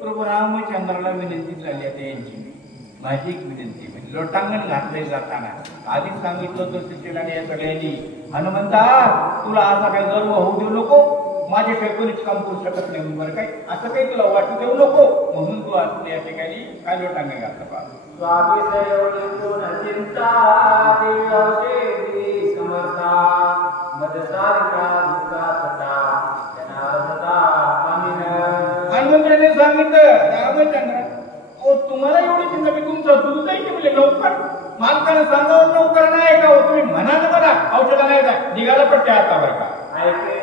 प्रभू रामचंद्राला विनंती झाली आता यांची. माझी एक विनंती म्हणजे लोटांगण घातलंय जाताना आधीच सांगितलं होतं सुशीला या सगळ्यांनी, हनुमंता तुला असा काय गर्व होऊ देऊ नको, माझे काही कोणीच काम करू शकत नाही बरं काय, असं काही तुला वाटू देऊ नको, म्हणून तू असं या ठिकाणी काय लोटांगण घातलं पा. स्वामी सयोनिपून चिंता देवी औषधी समर्था मदसारिका दुःखा सदा जनार सदा स्वामीन. हनुमंताने सांगितलं रामचंद्र ओ तुम्हाला एवढी चिंता मी तुमचं दूध आहे की म्हणजे लवकर मालकाने सांगावं लवकर नाही का हो, तुम्ही म्हणा ना मला औषध नाही का निघाला पण त्या आता बरं का. ऐके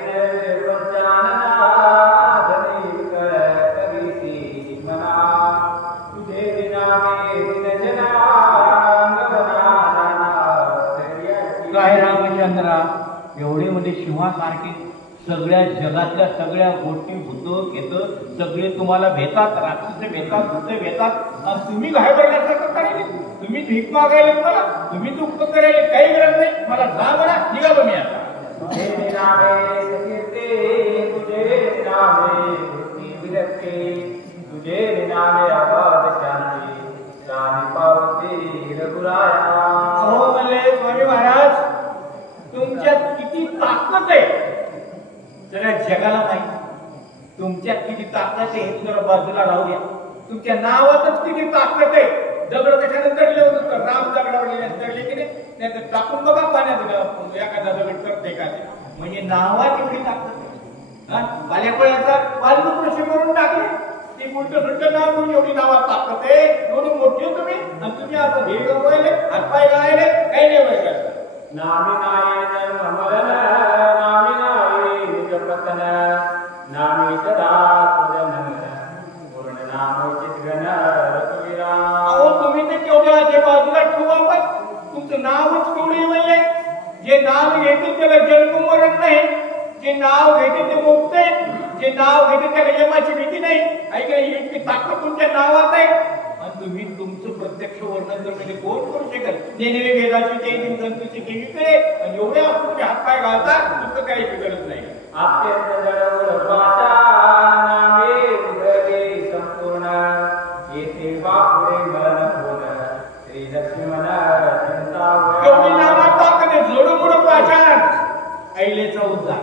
काय रामचंद्रा एवढे म्हणजे शिवासारखे सगळ्या जगातल्या सगळ्या गोष्टी भूत घेत सगळे तुम्हाला भेटतात, राक्षस भेटतात, भूत भेटतात आणि तुम्ही काय बघण्यासारखं करायले, तुम्ही भीक मागायले मला, तुम्ही दुःख करायले, काही गरज नाही मला जा म्हणा निघालो मी आता. तुझे नामे सकीर्ते तुझे नामे विरक्ते तुझे नामे आबाद शांती शांती पावते रघुराया. हो म्हणले स्वामी महाराज तुमच्यात किती ताकद आहे सगळ्या जगाला माहिती, तुमच्यात किती ताकद आहे हे जरा बाजूला राहू द्या, तुमच्या नावातच किती ताकद आहे. दगड कशाने तडले होतं, राम दगडावर तडले की नाही तर टाकून बघा पाण्यात एखादा दगड करते का, म्हणजे नावात एवढी ताकद आहे. पाल्यापळ्याचा बाजू कृषी करून टाकले ती उलट सुलट नाव म्हणून एवढी नावात ताकद आहे, एवढी मोठी तुम्ही आणि तुम्ही असं भेट गमवायले हातपाय गाळायले काही नाही बरं. नामी नाय जन्म मरण नामी नाय निज पतन नामी सदा तुझन पूर्ण नाम चितगण रघुवीरा. अहो तुम्ही ते केवढ्या जे बाजूला ठेवू आपण, तुमचं नावच केवढे म्हणले, जे नाव घेते त्याला जन्म मरण नाही, जे नाव घेते ते मुक्त आहे, जे नाव घेते त्याला यमाची भीती नाही. ऐका इतकी ताकद तुमच्या नावात आहे आणि तुम्ही तुमचं प्रत्यक्ष वर्णन जर म्हणजे कोण करू शकेल. नेहमी वेदाची जैन ग्रंथाची केली करे आणि एवढे आपण तुम्ही हातपाय घालतात तुमचं काही गरज नाही. अत्यंत जडवळ भाषा नामे उदरे संपूर्ण येथे बापुडे मरण होण श्री लक्ष्मण चिंता एवढी नावात ताकद जोडून पाषाण ऐलेचा उद्धार,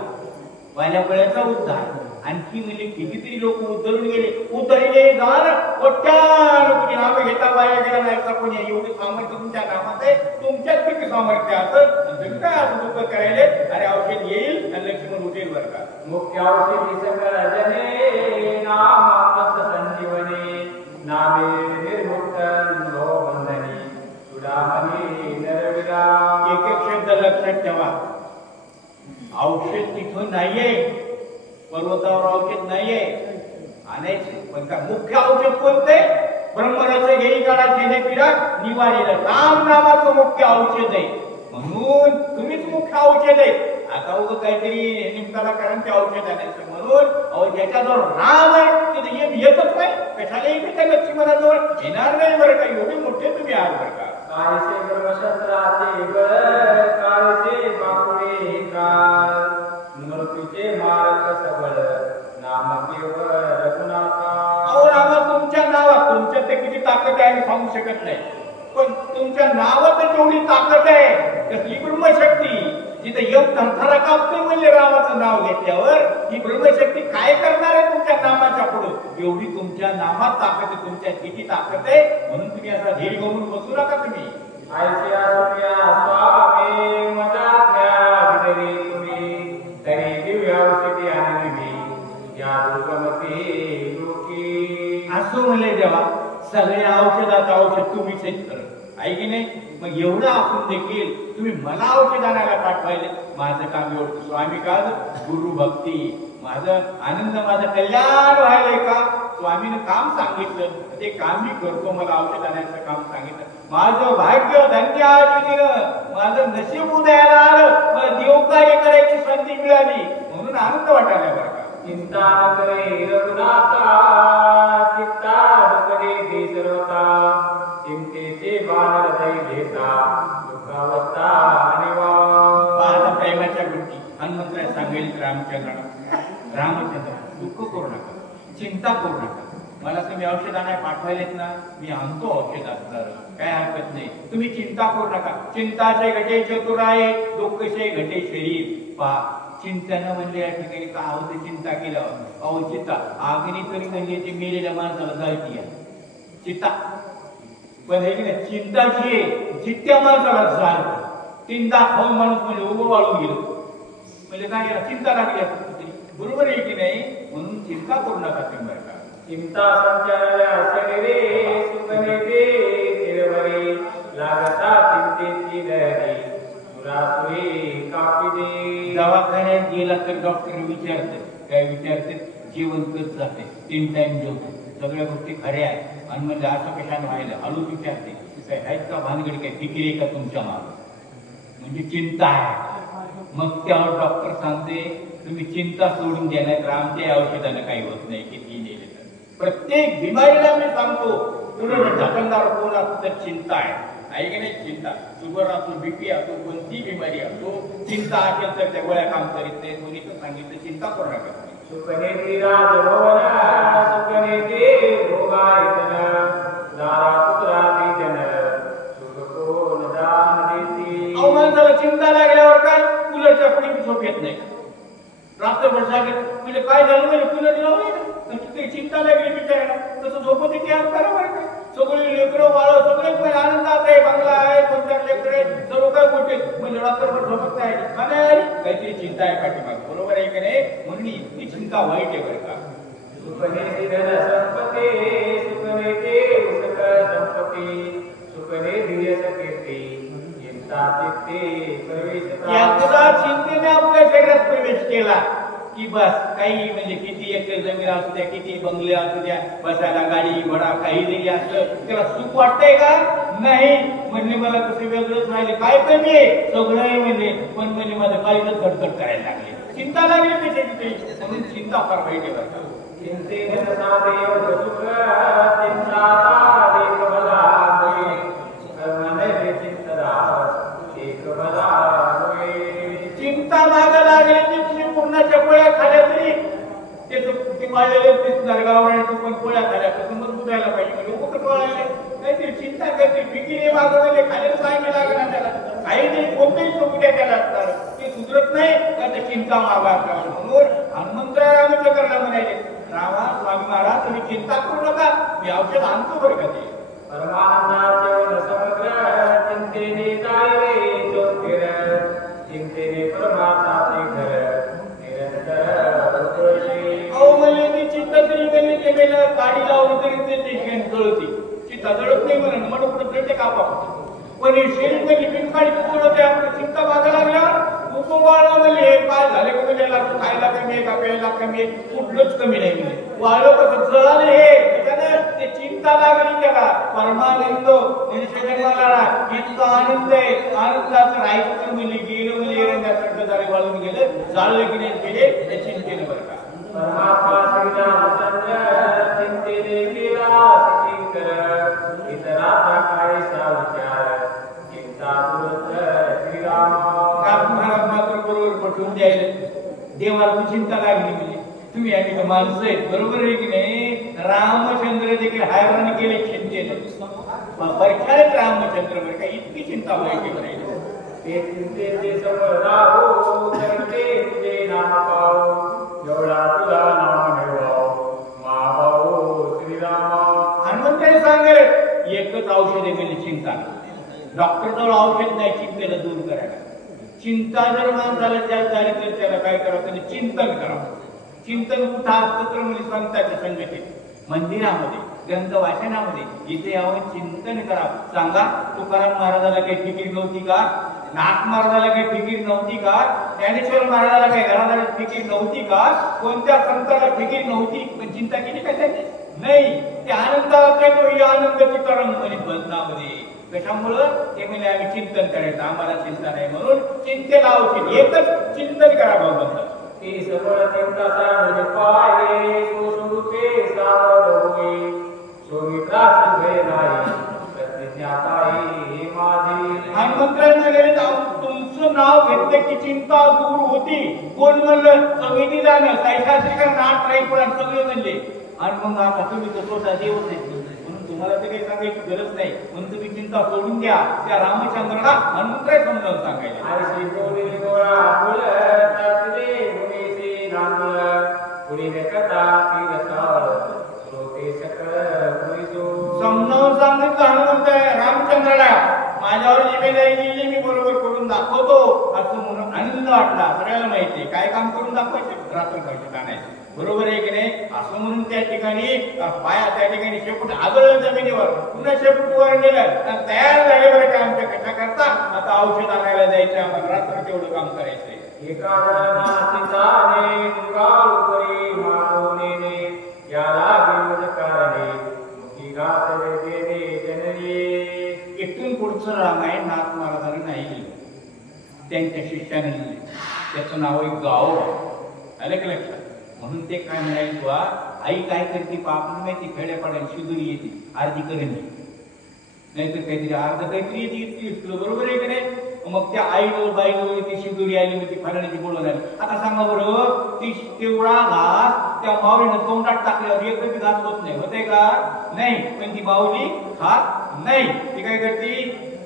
पाण्यापळ्याचा उद्धार, आणखी म्हणजे कितीतरी लोक उतरून गेले, उतरले जाण कोट्यान तुझी नाव घेता वाया गेला नाही का कोणी. एवढे सामर्थ्य तुमच्या नामात आहे, तुमच्यात किती सामर्थ्य असं तुम्ही काय असं दुःख करायले आणि औषध येईल आणि लक्ष्मण उठेल बरं का. मुख्य औषधी सकळ जने नाम संजीवने नामे निर्मुक्त नो बंधनी सुडामणी नरविरा. एक एक शब्द लक्षात ठेवा, औषध तिथून नाहीये, पर्वतावर औषध नाहीये आणायचे, पण का मुख्य औषध कोणते, ब्रह्मरस घेई काढा जेणे पिढा निवारेला राम नामाचं मुख्य औषध आहे, म्हणून तुम्हीच मुख्य औषध आहे. आता उगं काहीतरी निमताला कारण ते औषध आणायचं म्हणून अहो ज्याच्याजवळ राम आहे ते येतच नाही, कशाला येते त्या लक्ष्मणाजवळ येणार नाही बरं का. एवढे मोठे तुम्ही आहात बरं का. काळीचे ब्रह्मशस्त्राचे गळ काळीचे बापुडे काळ मृत्यूचे मार्ग सबळ नाम केवळ रघुनाथा. अहो रामा तुमच्या नावात तुमच्यात ते किती ताकद आहे सांगू शकत नाही, पण तुमच्या नावात जेवढी ताकद आहे कसली ब्रह्मशक्ती, जिथे योग थरथरा कापते म्हणजे रामाचं नाव घेतल्यावर ही ब्रह्मशक्ती काय करणार आहे तुमच्या नामाच्या पुढे. एवढी तुमच्या नामात ताकद आहे, तुमच्यात किती ताकद आहे, म्हणून तुम्ही असा धीर घेऊन बसू नका तुम्ही. ऐसे असुया स्वामी मदाज्ञा विदरी तुम्ही तरी दिव्य औषधी आणली या दुर्गमती लोकी. असं म्हणले जेव्हा सगळ्या औषधाचं औषध तुम्हीच करत आहे की नाही, मग एवढं असून देखील तुम्ही मला औषध आणायला पाठवायले, माझं काम एवढं स्वामी का गुरु भक्ती, माझं आनंद माझं कल्याण व्हायलंय का, स्वामीनं काम सांगितलं ते काम मी करतो, मला औषध आणायचं काम सांगितलं, माझं भाग्य धन्य आज माझं नशीब उदयाला आलं, मला देवकार्य करायची संधी मिळाली म्हणून आनंद वाटायला बरं का. चिंता न करे रघुनाथा चित्ता करे दे सर्वता चिंतेचे बाण हृदय घेता दुःखावस्था निवार. प्रेमाच्या गोष्टी हनुमंतराय सांगेल रामचंद्राला, रामचंद्र दुःख करू नका, चिंता करू नका, मला तुम्ही औषध आणाय पाठवायलेत ना, मी आणतो औषध असणार, काय हरकत नाही, तुम्ही चिंता करू नका. चिंताचे घटे चतुराये, दुःखशे घटे शरीर. पहा, चिंतन म्हणजे या ठिकाणी का होते, चिंता केल्यावर अहो चिंता आग्नी तरी म्हणजे ते मेलेल्या माणसाला जायची आहे चिंता, पण हे की चिंता जी आहे जितक्या माणसाला जाय चिंता खाऊन माणूस म्हणजे उभं वाळून गेलो, म्हणजे काय केला, चिंता लागली असते, बरोबर आहे की नाही. म्हणून चिंता करू नका तुम्ही बरं का. चिंता संचार शरीरे सुखनेते तिरवरे लागता चिंतेची लहरी सुरासुरी कापिदे. दवाखान्यात गेला तर डॉक्टर विचारतात, काय विचारतात, जेवण कच जाते, 3 टाइम जेवतो, सगळ्या गोष्टी खऱ्या आहेत, आणि म्हणजे असं कशाने व्हायला हळूच विचारते, काय आहेत का भानगड, काय फिकिरी आहे का तुमच्या मागे, म्हणजे चिंता आहे. मग त्यावर डॉक्टर सांगते तुम्ही चिंता सोडून द्या, नाही तर आमच्या औषधाने काही होत नाही, किती नेले तर. प्रत्येक बिमारीला मी सांगतो पूर्ण ढकलणार कोण असतो तर चिंता आहे की नाही. चिंता शुगर असो, बीपी असो, कोणती बिमारी असो, चिंता असेल तर त्या गोळ्या काम करीत नाही. कोणी तर सांगितलं चिंता करू नका. सुखनेती राजभवन सुखनेती भोगायतन दारापुत्राती जन सुख कोण दान देती. अहो माणसाला चिंता लागल्यावर काय कूलरच्या पुढे झोप येत नाही, रात्रभर जागे, म्हणजे काय झालं म्हणजे कूलर लावले ना, काही चिंता लागली बिचारायला, तसं झोपत येते आमच्याला बरं काय. सगळे लेकरं वाळ सगळेच म्हणजे आनंदात आहे, बंगला आहे, 2-4 लेकरं आहे, सर्व काय गोष्टी, म्हणजे रात्रभर झोपत नाही, काहीतरी चिंता आहे पाठीमागे, बरोबर आहे की नाही. म्हणून ही चिंता वाईट आहे बरं का. सुखनेती धन संपत्ती सुखनेती सकळ संपत्ती सुखनेती यश कीर्ती चिंता चित्ते प्रवेश. एकदा चिंतेने आपल्या शरीरात प्रवेश केला की बस, काही म्हणजे किती एकर जमीन असू द्या, किती बंगले असू द्या, बसायला गाडी घोडा काही जरी असलं, त्याला सुख वाटतंय का नाही. म्हणजे मला कसं वेगळंच राहिले, काय कमी आहे, सगळं आहे म्हणजे, पण म्हणजे माझं काहीच खडखड करायला लागले, चिंता लागली कशाची, म्हणून चिंता फार वाईट आहे बरं का. चिंतेन साधे सुख चिंता एक भला होय कर्मने चिंतदा एक भला होय. चिंता मागे लागली की तुम्ही पूर्णाच्या पोळ्या खाल्या तरी ते वाळलेले दिसणार गावराने, तू पण पोळ्या खाल्या कसं मग उदायला पाहिजे, म्हणजे उपकट वाळले काहीतरी चिंता काहीतरी फिकिरी मागवले खायला सांगे लागणार त्याला, काही नाही कोणतेही चौकट्या त्याला असणार, ते सुधरत नाही का ते चिंता मागा. म्हणून हनुमंतराय करला म्हणाले, रामा स्वामी महाराज तुम्ही चिंता करू नका, मी औषध आणतो बरं का. ते परमानंदाचे समग्र चिंतेने जाय रे चोखिर चिंतेने परमात्माचे घर निरंतर उपशी. अहो म्हणजे ती चिंता तरी म्हणजे ते मेला काडी लावली तरी ते शेण कळती, चिंता जळत नाही म्हणून म्हणून पुढे ते कापा, पण हे शेण म्हणजे बिनकाडी कळते. आपण चिंता मागा लागल्यावर उपवाळलं म्हणजे काय झाले का म्हणजे खायला कमी आहे का, प्यायला कमी आहे, कुठलंच कमी नाही, म्हणजे वाळलं कसं जळालं हे त्याच्यानं ते चिंता लागली त्याला. परमानंद इतका आनंद आहे, आनंदाचं राहायचं तर म्हणजे गेलं म्हणजे एरंड्यासारखं झाले, वाळून गेलं, जाळलं की नाही गेले ते चिंतेने बरं का. परमात्मा श्रीरामचंद्र चिंतेने केला सचिंकर इतराचा कायसा विचार चिंता दुरुस्त श्रीराम. महाराज मात्र बरोबर पटवून द्यायला, देवाला चिंता लागली म्हणजे तुम्ही आम्ही माणसं आहेत, बरोबर आहे की नाही. रामचंद्र देखील हैराण केले चिंतेने, परख्यात रामचंद्र बरं का, इतकी चिंता व्हायची बरं. ते चिंतेचे समोर राहू करते तुझे नाम पाहू एवढा तुला नाम मिळवाव महाभाऊ श्रीराम. हनुमंताने सांगेल एकच औषध आहे म्हणजे चिंता. डॉक्टर जवळ औषध नाही चिंतेला दूर करायला. चिंता जर माणसाला जास्त झाली तर त्याला काय करावं, त्याने चिंतन करावं. चिंतन कुठं असतं तर म्हणजे संतांच्या संगतीत, मंदिरामध्ये, ग्रंथ वाचनामध्ये, इथे यावं चिंतन करावं. सांगा तुकाराम महाराजाला काही फिकीर नव्हती का, नाथ महाराजाला काही फिकीर नव्हती का, ज्ञानेश्वर महाराजाला काही घरादारात फिकीर नव्हती का, कोणत्या संताला फिकीर नव्हती, पण चिंता केली कशाची नाही. ते आनंदाचे तो आनंदाची तरंग म्हणजे बंधनामध्ये. कशामुळं ते म्हणजे आम्ही चिंतन करायचं, आम्हाला चिंता नाही म्हणून चिंतेला औषध एकच चिंतन करावं म्हणतात. ती सबळ चिंता साधन पाये स्वरूपे सावध होई सोमी त्रास भय नाही प्रतिज्ञाताई माझी. हनुमंतराय तुमचं नाव घेतलं की चिंता दूर होती. कोण म्हणलं समिती जाणं साईशास्त्री नाट राहील पण सगळे म्हणले आणि मग आता तुम्ही तो स्वतः देवच नाही म्हणून तुम्हाला ते काही सांगायची गरज नाही म्हणून तुम्ही चिंता सोडून द्या त्या रामचंद्राला हनुमंतराय समजावून सांगायला. आरशी बोली गोळा फुल तातले मुनीसी नांदुळ पुढे कथा तीरसाळ श्रोते सकळ पुरीसो. समजावून सांगितलं हनुमंत रामचंद्राला माझ्यावर जिम्मेदारी दिली मी बरोबर करून दाखवतो असं म्हणून आनंद वाटला. सगळ्याला माहिती काय काम करून दाखवायचे रात्र पैसे जाण्याचे बरोबर आहे की नाही असं म्हणून त्या ठिकाणी पाया त्या ठिकाणी शेपूट आदळलं जमिनीवर पुन्हा शेपूट वर गेलं तयार झाले बरं का आमच्या कशा करता आता औषध आणायला जायचं आम्हाला रात्र तेवढं काम करायचंय. एका जनाने दुगाळू करी मानवने याला विरोध कारणे मुखी घातले देणे जननी. इथून पुढचं रामायण नाथ महाराजांनी नाही लिहिलं त्यांच्या शिष्याने लिहिलं. त्याचं नाव आहे गाव आलं का लक्षात. म्हणून ते काय म्हणाले तुला आई काय करते आपण माहिती खेड्यापाड्याला शिदुरी येते अर्धी करंजी नाहीतर काहीतरी अर्ध काहीतरी येते बरोबर आहे की नाही. मग त्या आईजवळ बाईजवळ ती शिदुरी आली मग ती फराळीची बोलवून आली. आता सांगा बरोबर ती तेवढा घास त्या माऊलीनं तोंडात टाकल्यावर एकच घास होत नाही होते का नाही पण ती माऊली खात नाही. ती काय करते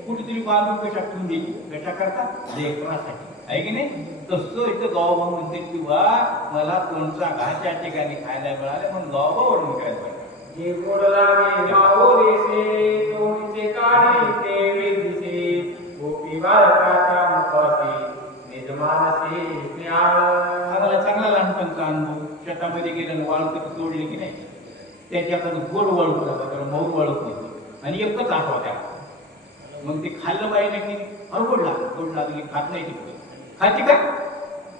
कुठेतरी बांधून कशा ठेवून देते कशा करता लेकरासाठी आहे की नाही. तसं इथं गावभाऊ म्हणते किंवा मला कोणचा घास या ठिकाणी खायला मिळाले म्हणून गावभाऊ करायला पाहिजे. जे गोड लागे माऊलीसे तोडीचे काढी ते वेदीसे गोपी बालकाच्या मुखासी निजमानसी ज्ञान. आम्हाला चांगला लहानपणचा अनुभव शेतामध्ये गेलं वाळू तोडले की नाही त्याच्याकडे गोड वळू त्याला मऊ वळत नाही आणि एकच आठवा त्या मग ते खाल्लं पाहिजे की गोड लागली खात नाही तिकडे खाती का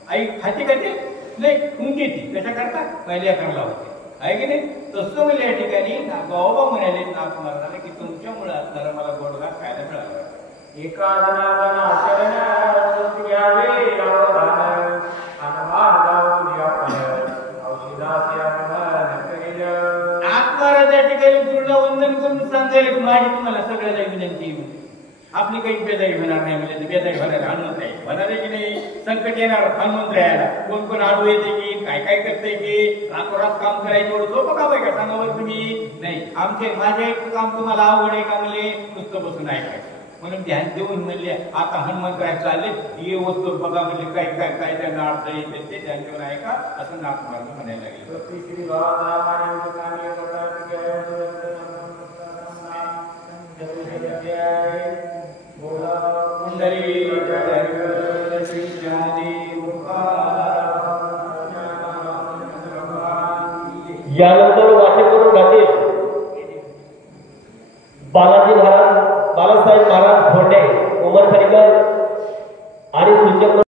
आई खाती का ते नाही तुमची ती कशा करता पहिल्या करला होते आहे की नाही. तसं म्हणजे या ठिकाणी गावोबा म्हणाले नाथ महाराजांना की तुमच्यामुळे असणारा मला गोड घास खायला मिळाला. एका जनाला शरण घ्यावे रावधान अनमान जाऊन औषधाचे आगमन करिलं. नाथ महाराज या ठिकाणी पूर्ण वंदन करून सांगायला की माझी तुम्हाला सगळ्याला विनंती आपली काही बेजारी होणार नाही म्हणजे बेजारी होणार हनुमंत आहे होणार आहे की नाही. संकट येणार हनुमंत राहायला कोण कोण आडू येते की काय काय करते की रातोरात काम करायचं एवढं सोपं काम आहे का सांगावर तुम्ही नाही. आमचे माझे काम तुम्हाला आवड आहे का म्हणले नुसतं बसून ऐकायचं म्हणून ध्यान देऊन म्हणले आता हनुमंतराय चालले हे वस्तू बघा म्हणजे काय काय काय त्यांना अडचण येते ते ध्यान देऊन ऐका असं नाथ महाराज म्हणायला लागले. श्री यानंतर वाचेकरून राहतील बालाजी महाराज बालासाहेब महाराज भोंडे उमरखडीकर आणि सूचक